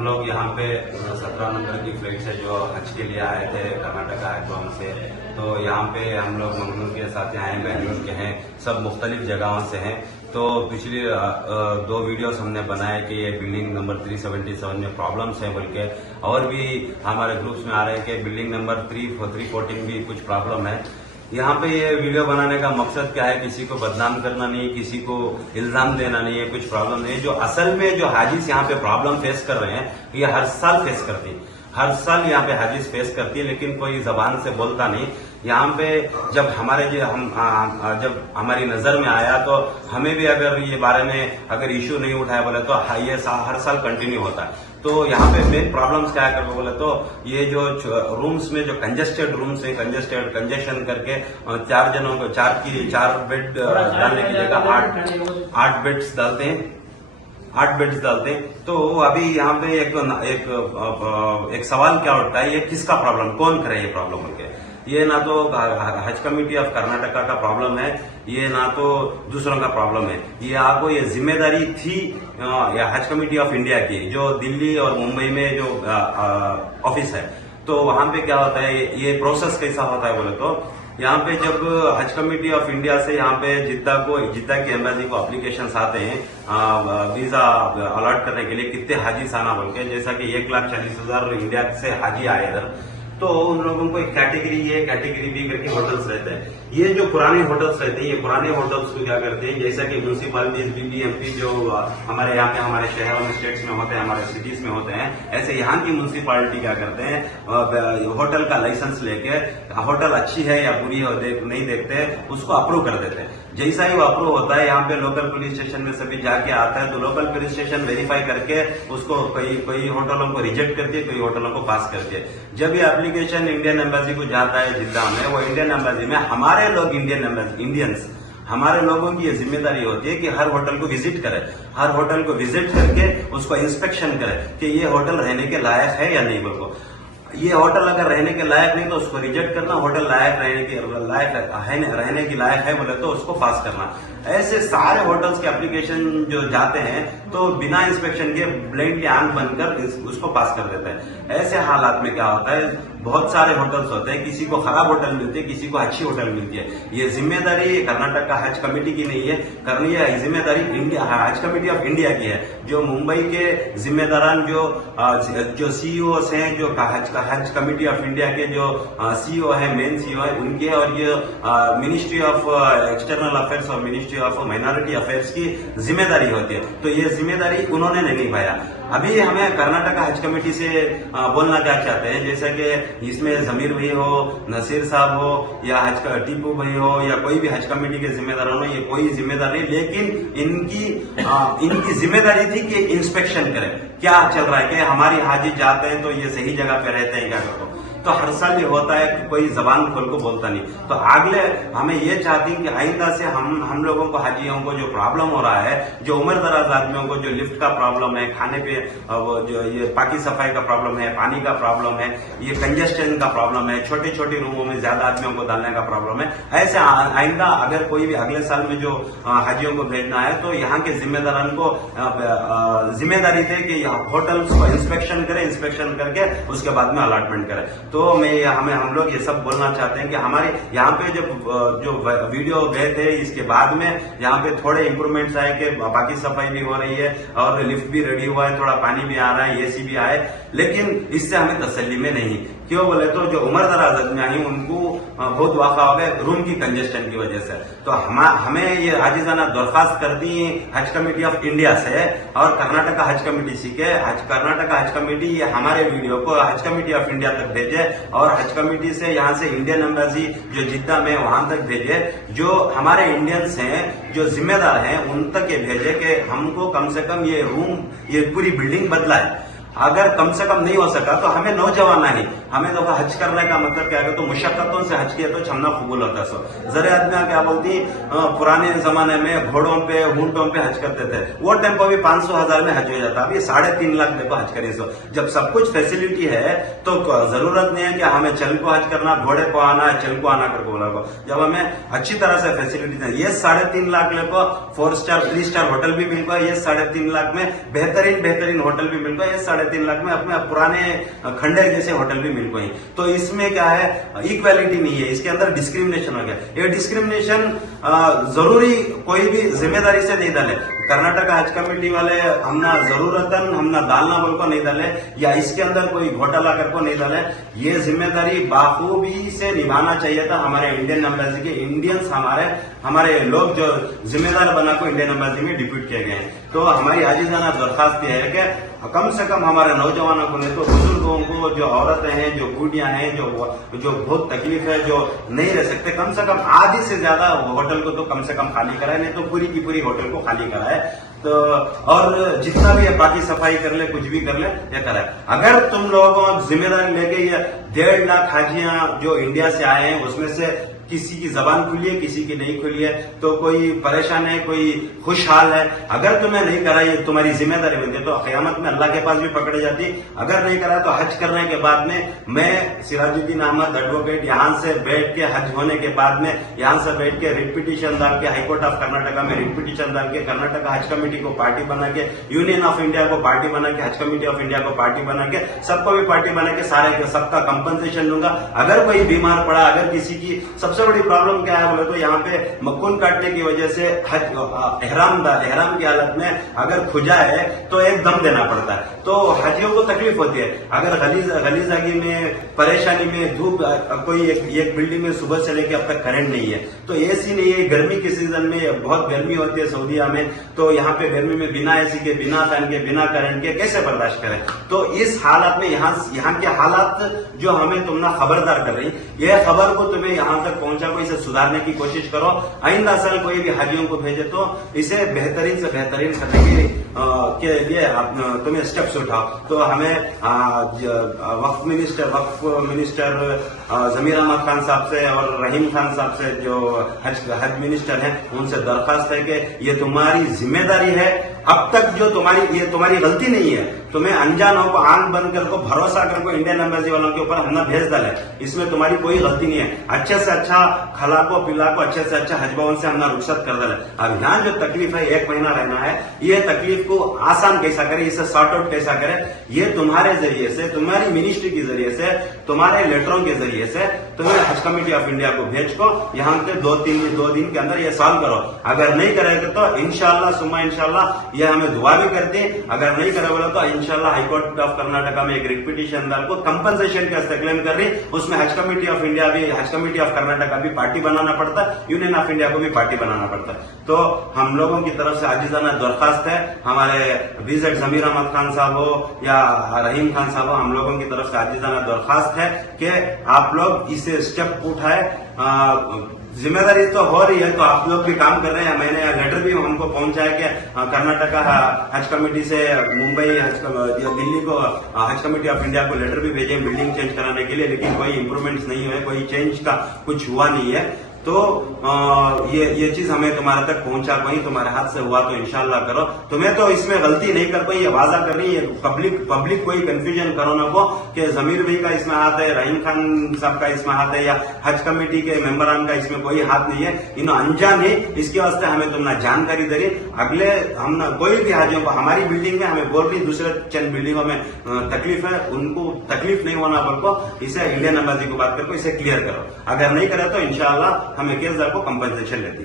हम लोग यहाँ पे 17 नंबर की फ्लाइट से जो हज के लिए आए थे कर्नाटका हैदराबाद से, तो यहाँ पे हम लोग मंगलूर के साथ यहाँ हैं, बेंगलुरु के हैं, सब मुख्तलिफ जगहों से हैं। तो पिछली 2 वीडियोस हमने बनाए कि ये बिल्डिंग नंबर 377 में प्रॉब्लम्स है बोल के, और भी हमारे ग्रुप्स में आ रहे हैं कि बिल्डिंग नंबर 314 भी कुछ प्रॉब्लम है। यहाँ पे ये वीडियो बनाने का मकसद क्या है, किसी को बदनाम करना नहीं, किसी को इल्जाम देना नहीं है, कुछ प्रॉब्लम नहीं है। जो असल में जो हाजिस यहाँ पे प्रॉब्लम फेस कर रहे हैं, ये हर साल फेस करती है, हर साल यहाँ पे हाजिस फेस करती है, लेकिन कोई जबान से बोलता नहीं। यहाँ पे जब जब हमारी नजर में आया तो हमें भी अगर ये बारे में अगर इश्यू नहीं उठाया बोले तो ये हर साल कंटिन्यू होता है। तो यहाँ पे मेन प्रॉब्लम्स क्या करके बोले तो ये जो रूम्स में जो कंजेस्टेड रूम्स है, कंजेशन करके 4 जनों को 4 बेड डालने की जगह 8 बेड्स डालते हैं, 8 बेड्स डालते हैं। तो अभी यहाँ पे एक सवाल क्या उठता है, ये किसका प्रॉब्लम, कौन करे ये प्रॉब्लम बोल के। ये ना तो हज कमेटी ऑफ कर्नाटका का प्रॉब्लम है, ये ना तो दूसरों का प्रॉब्लम है। ये आपको ये जिम्मेदारी थी या हज कमेटी ऑफ इंडिया की, जो दिल्ली और मुंबई में जो ऑफिस है। तो वहां पे क्या होता है, ये प्रोसेस कैसा होता है बोले तो यहाँ पे जब हज कमेटी ऑफ इंडिया से यहाँ पे जिद्दा की एम्बेसी को एप्लीकेशंस आते हैं वीजा अलॉट करने के लिए, कितने हाजी आना बोल के, जैसा कि 1,40,000 इंडिया से हाजी आए इधर, तो उन लोगों को एक कैटेगरी ए कैटेगरी बी करके होटल्स रहते हैं। ये जो पुराने होटल्स रहते हैं, ये पुराने होटल्स को क्या करते हैं, जैसा कि म्यूनसिपालिटीज बीबीएमपी जो हमारे यहाँ पे हमारे शहरों में स्टेट्स में होते हैं, हमारे सिटीज में होते हैं, ऐसे यहाँ की म्यूनसिपालिटी क्या करते हैं, होटल का लाइसेंस लेके होटल अच्छी है या बुरी है नहीं देखते, उसको अप्रूव कर देते हैं। जैसा ही वो अप्रूव होता है, यहाँ पे लोकल पुलिस स्टेशन में सभी जाके आता है, तो लोकल पुलिस स्टेशन वेरीफाई करके उसको कई होटलों को रिजेक्ट करती है, कई होटलों को पास करती है। जब ये एप्लीकेशन इंडियन एम्बेसी को जाता है जिद्दा में, वो इंडियन एम्बेसी में हमारे लोग इंडियंस हमारे लोगों की ये जिम्मेदारी होती है कि हर होटल को विजिट करें, हर होटल को विजिट करके उसको इंस्पेक्शन करें कि ये होटल रहने के लायक है या नहीं। बोलो ये होटल अगर रहने के लायक नहीं तो उसको रिजेक्ट करना, होटल रहने की लायक है बोले तो उसको पास करना। ऐसे सारे होटल्स के एप्लीकेशन जो जाते हैं तो बिना इंस्पेक्शन के ब्लाइंडली आंख बनकर उसको पास कर देते हैं। ऐसे हालात में क्या होता है, बहुत सारे होटल्स होते हैं, किसी को खराब होटल मिलती है, किसी को अच्छी होटल मिलती है। ये जिम्मेदारी कर्नाटक का हज कमेटी की नहीं है, करनी है जिम्मेदारी हज कमेटी ऑफ इंडिया की है। जो मुंबई के जिम्मेदारान जो सीईओस हैं, जो हज कमेटी ऑफ इंडिया के जो सीईओ है, मेन सीईओ है उनके, और ये मिनिस्ट्री ऑफ एक्सटर्नल अफेयर्स और मिनिस्ट्री ऑफ माइनॉरिटी अफेयर्स की जिम्मेदारी होती है। तो ये जिम्मेदारी उन्होंने नहीं निभाया। अभी हमें कर्नाटका हज कमेटी से बोलना क्या चाहते हैं, जैसे कि इसमें जमीर भाई हो, नसीर साहब हो, या टीपू भाई हो, या कोई भी हज कमेटी के जिम्मेदार हो, ये कोई जिम्मेदार नहीं, लेकिन इनकी जिम्मेदारी थी कि इंस्पेक्शन करें क्या चल रहा है, कि हमारी हाजी जाते हैं तो ये सही जगह पे रहते हैं क्या करो। तो हर साल ये होता है कि कोई जबान खोल को बोलता नहीं। तो अगले हमें ये चाहती कि आइंदा से हम लोगों को, हाजियों को जो प्रॉब्लम हो रहा है, जो उम्र दराज आदमियों को जो लिफ्ट का प्रॉब्लम है, खाने पे जो ये पाकी सफाई का प्रॉब्लम है, पानी का प्रॉब्लम है, ये कंजेस्टन का प्रॉब्लम है, छोटे छोटे रूमों में ज्यादा आदमियों को डालने का प्रॉब्लम है, ऐसे आइंदा अगर कोई भी अगले साल में जो हाजियों को भेजना है तो यहाँ के जिम्मेदारान को जिम्मेदारी थे कि होटल्स को इंस्पेक्शन करें, इंस्पेक्शन करके उसके बाद में अलॉटमेंट करें। तो हम लोग ये सब बोलना चाहते हैं कि हमारे यहाँ पे जो वीडियो गए थे, इसके बाद में यहाँ पे थोड़े इंप्रूवमेंट्स आए कि बाकी सफाई भी हो रही है और लिफ्ट भी रेडी हुआ है, थोड़ा पानी भी आ रहा है, एसी भी आए, लेकिन इससे हमें तसल्ली में नहीं। क्यों बोले तो जो उम्र दराज आदमी आई उनको बहुत वाक़ा हो गए रूम की कंजेस्टन की वजह से। तो हमें ये आजिजाना दरखास्त कर दी हज कमेटी ऑफ इंडिया से और कर्नाटका हज कमेटी सी के, कर्नाटका हज कमेटी ये हमारे वीडियो को हज कमेटी ऑफ इंडिया तक भेजे, और हज कमेटी से यहाँ से इंडियन एम्बेसी जो जिद्दा में वहां तक भेजे, जो हमारे इंडियंस हैं, जो जिम्मेदार हैं, उन तक ये भेजे कि हमको कम से कम ये रूम, ये पूरी बिल्डिंग बदला है। अगर कम से कम नहीं हो सका तो हमें नौजवान ही हमें तो हज करने का मतलब क्या है, तो मुशक्कतों से हज किया तो छमना कबूल होता। सो जरे आदमी क्या बोलती, पुराने जमाने में घोड़ों पे ऊंटों पे हज करते थे, वो टेम्पो भी 500,000 में हज हो जाता। अभी 3.5 लाख देखो हज करी। सो जब सब कुछ फैसिलिटी है तो जरूरत नहीं है कि हमें चल को हज करना, घोड़े को आना, चल को आना कर बोला को। जब हमें अच्छी तरह से फैसिलिटी है, ये 3.5 लाख को 4 स्टार 3 स्टार होटल भी मिल गया, ये 3.5 लाख में बेहतरीन होटल भी मिल गया, ये 3.5 लाख में अपने पुराने खंडेर जैसे होटल भी मिल पाए। तो इसमें क्या है, इक्वालिटी नहीं है, इसके अंदर डिस्क्रिमिनेशन हो गया। ये डिस्क्रिमिनेशन जरूरी कोई भी जिम्मेदारी से नहीं डाले। कर्नाटक हज कमेटी वाले हमना जरूरतन हमना डालना बोल को नहीं डाले, या इसके अंदर कोई घोटाला कर को नहीं डाले। ये जिम्मेदारी बाखूबी से निभाना चाहिए था हमारे इंडियन एम्बेसी के इंडियंस, हमारे लोग जो जिम्मेदार बना को इंडियन एम्बेसी में डिप्यूट किए गए हैं। तो हमारी आजीजाना दरखास्त यह है कि कम से कम हमारे नौजवानों को नहीं तो बुजुर्गों को, जो औरतें हैं, जो बूढ़ियां हैं, जो बहुत तकलीफ है, जो नहीं रह सकते, कम से कम आधी से ज्यादा होटल को तो कम से कम खाली कराए, नहीं तो पूरी की पूरी होटल को खाली कराए। तो और जितना भी है बाकी सफाई कर ले, कुछ भी कर ले, ये कराए। अगर तुम लोगों को जिम्मेदारी लेके ये 1.5 लाख हाजियां जो इंडिया से आए हैं उसमें से किसी की जबान खुली है, किसी की नहीं खुली है, तो कोई परेशान है, कोई खुशहाल है। अगर तुम्हें नहीं करा, ये तुम्हारी जिम्मेदारी बनती है, तो क़यामत में अल्लाह के पास भी पकड़े जाती। अगर नहीं करा तो हज करने के बाद में मैं सिराजुद्दीन अहमद एडवोकेट यहां से बैठ के, हज होने के बाद में यहां से बैठ के रिट पिटीशन डाल के, हाईकोर्ट ऑफ कर्नाटका में रिट पिटीशन डाल के, कर्नाटक हज कमेटी को पार्टी बना के, यूनियन ऑफ इंडिया को पार्टी बना के, हज कमेटी ऑफ इंडिया को पार्टी बना के, सबको भी पार्टी बना के सबका कंपनसेशन दूंगा। अगर कोई बीमार पड़ा, अगर किसी की सबसे बड़ी प्रॉब्लम क्या है बोले तो यहाँ पे मक्खून काटने की वजह से एहराम की हालत में अगर खुजा है तो एक दम देना पड़ता है, तो हाजियों को तकलीफ होती है। अगर गलीजागी में, परेशानी में, धूप, कोई एक बिल्डिंग में सुबह से लेकर अब तक करंट नहीं है, तो एसी नहीं है, गर्मी के सीजन में बहुत गर्मी होती है सऊदीया में, तो यहाँ पे गर्मी में बिना एसी के, बिना फैन के, बिना करंट के कैसे बर्दाश्त करें। तो इस हालत में यहाँ के हालात जो हमें तुमने खबरदार कर रही, यह खबर को तुम्हें यहाँ तक पहुंचा को इसे सुधारने की कोशिश करो। आइंदा साल कोई भी हाजियों को भेजे तो इसे बेहतरीन से बेहतरीन करने के लिए तुम्हें स्टेप्स उठाओ। तो हमें वक्फ मिनिस्टर जमीर अहमद खान साहब से और रहीम खान साहब से, जो हज मिनिस्टर हैं, उनसे दरखास्त है कि ये तुम्हारी जिम्मेदारी है। अब तक जो ये तुम्हारी गलती नहीं है, तुम्हें अनजानों को आंख बंद कर को भरोसा कर को इंडियन एम्बेसी वालों के ऊपर हमने भेज डाला, इसमें तुम्हारी कोई गलती नहीं है। अच्छे से अच्छा खला को, पिला को, अच्छे से अच्छा हज भवन से हमने रुखसत कर डाला। अब यहाँ जो तकलीफ है, 1 महीना रहना है, ये तकलीफ को आसान कैसा करे, इसे सॉर्ट आउट कैसा करे, ये तुम्हारे जरिए से, तुम्हारी मिनिस्ट्री के जरिए से, तुम्हारे लेटरों के जरिए से तुम्हें हज कमेटी ऑफ इंडिया को भेज को यहाँ के 2 दिन के अंदर ये सॉल्व करो। अगर नहीं करेगा तो इंशाल्लाह सुम्मा इंशाल्लाह ये हमें दुआ भी करते हैं। अगर नहीं करे बोला तो इंशाल्लाह हाईकोर्ट ऑफ कर्नाटका में एक रिट पिटीशन डाल को कंपनसेशन का क्लेम कर रही, उसमें हज कमेटी ऑफ इंडिया भी, हज कमेटी ऑफ कर्नाटका भी पार्टी बनाना पड़ता, यूनियन ऑफ इंडिया को भी पार्टी बनाना पड़ता। तो हम लोगों की तरफ से आजीजाना दरखास्त है, हमारे विजिट जमीर अहमद खान साहब हो या रहीम खान साहब हो, हम लोगों की तरफ से आजीजाना दरखास्त है कि आप लोग इसे स्टेप उठाए। जिम्मेदारी तो हो रही है, तो आप लोग भी काम कर रहे हैं। मैंने लेटर भी हमको पहुंचा है कि कर्नाटका हज कमेटी से मुंबई दिल्ली को हज कमेटी ऑफ इंडिया को लेटर भी भेजे बिल्डिंग चेंज कराने के लिए, लेकिन कोई इंप्रूवमेंट्स नहीं हुए, कोई चेंज का कुछ हुआ नहीं है। तो ये चीज हमें तुम्हारे तक पहुंचा पाई, तुम्हारे हाथ से हुआ तो इंशाल्लाह करो। तुम्हें तो इसमें गलती नहीं कर पाई, ये वादा कर रही है पब्लिक कोई कंफ्यूजन करो ना को कि जमीर भाई का इसमें हाथ है, रहीम खान साहब का इसमें हाथ है, या हज कमेटी के मेंबरान का इसमें कोई हाथ नहीं है, इन्हों अनजान है। इसके वास्ते हमें तुमने जानकारी दे रही। अगले हम कोई भी हाजियों को हमारी बिल्डिंग में हमें बोल रही, दूसरे चंद बिल्डिंगों में तकलीफ है, उनको तकलीफ नहीं होना बोल को इसे इंडियन एम्बेसी को बात करके इसे क्लियर करो। अगर नहीं करे तो इंशाल्लाह हमें केस को कंपनसेशन लेती।